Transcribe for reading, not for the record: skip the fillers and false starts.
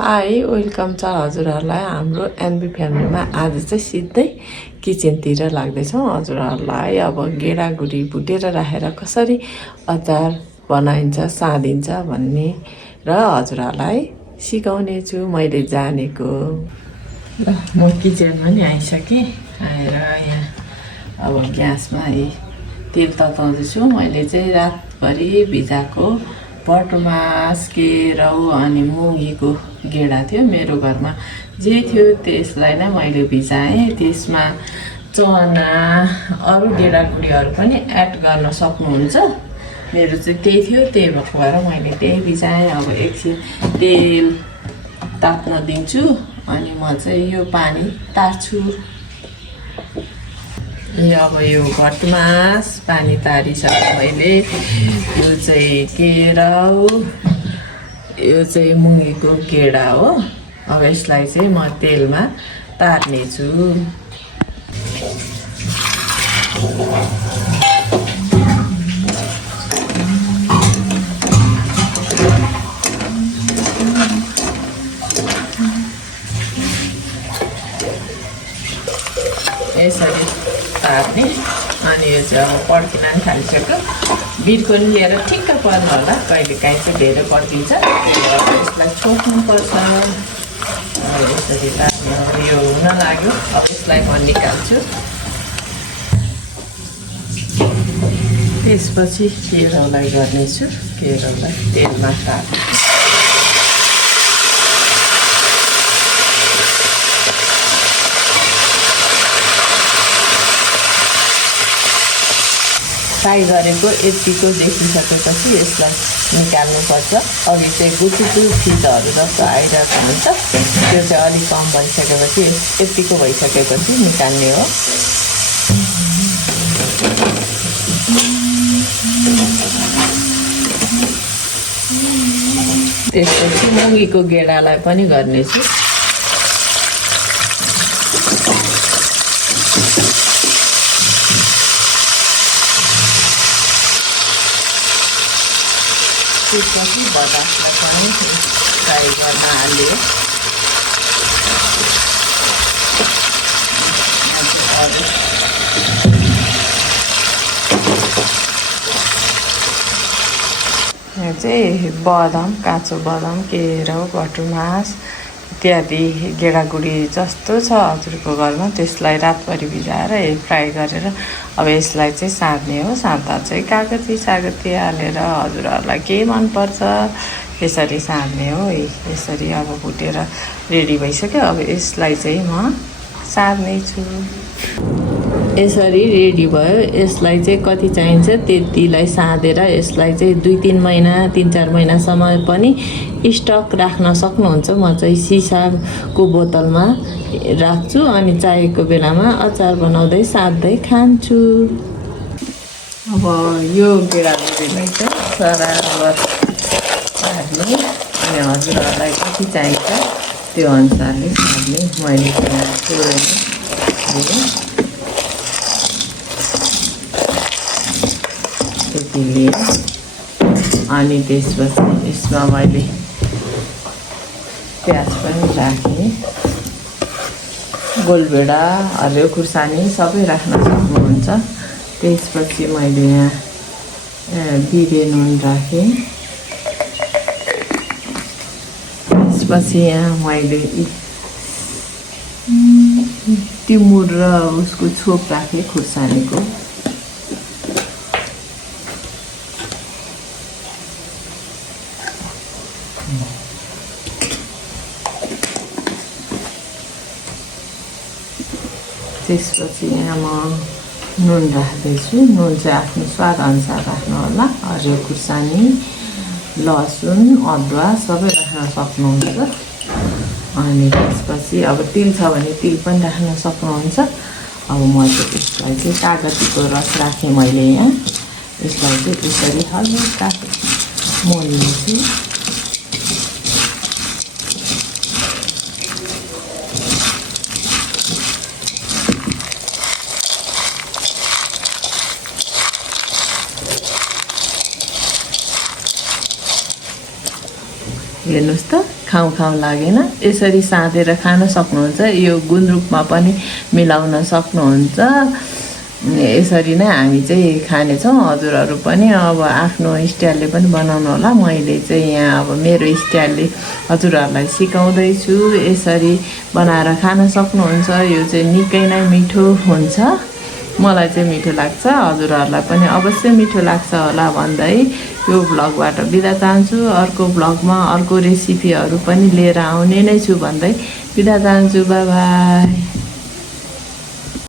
High welcome छ हजुरहरूलाई हाम्रो एनबी फ्यामिलीमा। आज चाहिँ सिधै किचनतिर लाग्दैछौँ। हजुरहरूलाई अब गेडागुडी भुटेर राखेर कसरी अचार बनाइन्छ साँधिन्छ भन्ने र हजुरहरूलाई सिकाउने छु मैले जानेको। ल म किचनमा नि आइसकेँ। आएर यहाँ अब ग्यासमा तेल तताउँदैछु। मैले चाहिँ रातभरि भिजाएको भटमास केराउ अनि मुहीको गेडा थियो मेरो घरमा जे थियो त्यसलाई नै मैले भिजाएँ। त्यसमा चना अरू गेडागुडीहरू पनि एड गर्न सक्नुहुन्छ। मेरो चाहिँ त्यही थियो, त्यही भएको भएर मैले त्यही भिजाएँ। अब एकछिन तेल ताप्न दिन्छु अनि म चाहिँ यो पानी तार्छु। अब यो भटमास पानी तारिसकेँ मैले। यो चाहिँ केराउ, यो चाहिँ मुहीको गेडा हो। अब यसलाई चाहिँ म तेलमा तार्नेछु। यसरी तार्ने अनि यो चाहिँ अब पड्किन पनि थालिसक्यो। बिर्को नि लिएर ठिक्क पर्नु होला, कहिलेकाहीँ चाहिँ धेरै पड्किन्छ। यसलाई छोप्नुपर्छ। यसरी तार्ने यो हुन लाग्यो। अब यसलाई म निकाल्छु। त्यसपछि केराउलाई गर्नेछु। केराउलाई तेलमा तार्ने। फ्राई गरेको यतिको देखिसकेपछि यसलाई निकाल्नुपर्छ। अघि चाहिँ गुचुचु फिटहरू जस्तो आइरहेको हुन्छ, त्यो चाहिँ अलिक कम भइसकेपछि यतिको भइसकेपछि निकाल्ने हो। त्यसपछि मुहीको गेडालाई पनि गर्नेछु। त्यसपछि बदामलाई पनि फ्राई गर्न हाल्यो। यहाँ चाहिँ बदाम, काँचो बदाम, केराउ, भटमास इत्यादि गेडागुडी जस्तो छ हजुरको घरमा त्यसलाई रातभरि भिजाएर फ्राई गरेर अब यसलाई चाहिँ सार्ने हो। सार्दा चाहिँ कागती सागती हालेर हजुरहरूलाई के मनपर्छ यसरी सार्ने हो। यसरी अब भुटेर रेडी भइसक्यो। अब यसलाई चाहिँ म सार्ने छु। यसरी रेडी भयो। यसलाई चाहिँ कति चाहिन्छ त्यतिलाई साँधेर यसलाई चाहिँ 2-3 महिना 3-4 महिनासम्म पनि स्टक राख्न सक्नुहुन्छ। म चाहिँ सिसाको बोतलमा राख्छु अनि चाहिएको बेलामा अचार बनाउँदै साध्दै खान्छु। अब यो गेडागुडीलाई चाहिँ सराबर सार्ने अनि हजुरहरूलाई कति चाहिन्छ त्यो अनुसारले सार्ने। मैले त्यहाँ त्यति लिएँ। अनि त्यसपछि यसमा मैले प्याज पनि राखेँ। गोलभेडा, हरियो खुर्सानी सबै राख्न सक्नुहुन्छ। त्यसपछि मैले यहाँ बिरे नुन राखेँ। त्यसपछि यहाँ मैले टिमुर र उसको छोप राखेँ खुर्सानीको। त्यसपछि यहाँ म नुन राख्दैछु। नुन चाहिँ आफ्नो स्वाद अनुसार राख्नु होला। हरियो खुर्सानी, लसुन, अदुवा सबै राख्न सक्नुहुन्छ। अनि त्यसपछि अब तिल छ भने तिल पनि राख्न सक्नुहुन्छ। अब म चाहिँ यसलाई चाहिँ कागतीको रस राखेँ मैले यहाँ। यसलाई चाहिँ यसरी हल्का मोल्नेछु। हेर्नुहोस् त खाउँ लागेन। यसरी साँधेर खान सक्नुहुन्छ। यो गुन्द्रुकमा पनि मिलाउन सक्नुहुन्छ। यसरी नै हामी चाहिँ खानेछौँ। हजुरहरू पनि अब आफ्नो स्टाइलले पनि बनाउनु होला। मैले चाहिँ यहाँ अब मेरो स्टाइलले हजुरहरूलाई सिकाउँदैछु। यसरी बनाएर खान सक्नुहुन्छ। यो चाहिँ निकै नै मिठो हुन्छ। मलाई चाहिँ मिठो लाग्छ, हजुरहरूलाई पनि अवश्य मिठो लाग्छ होला भन्दै यो भ्लगबाट बिदा चाहन्छु। अर्को भ्लगमा अर्को रेसिपीहरू पनि लिएर आउने नै छु भन्दै बिदा चाहन्छु। By by.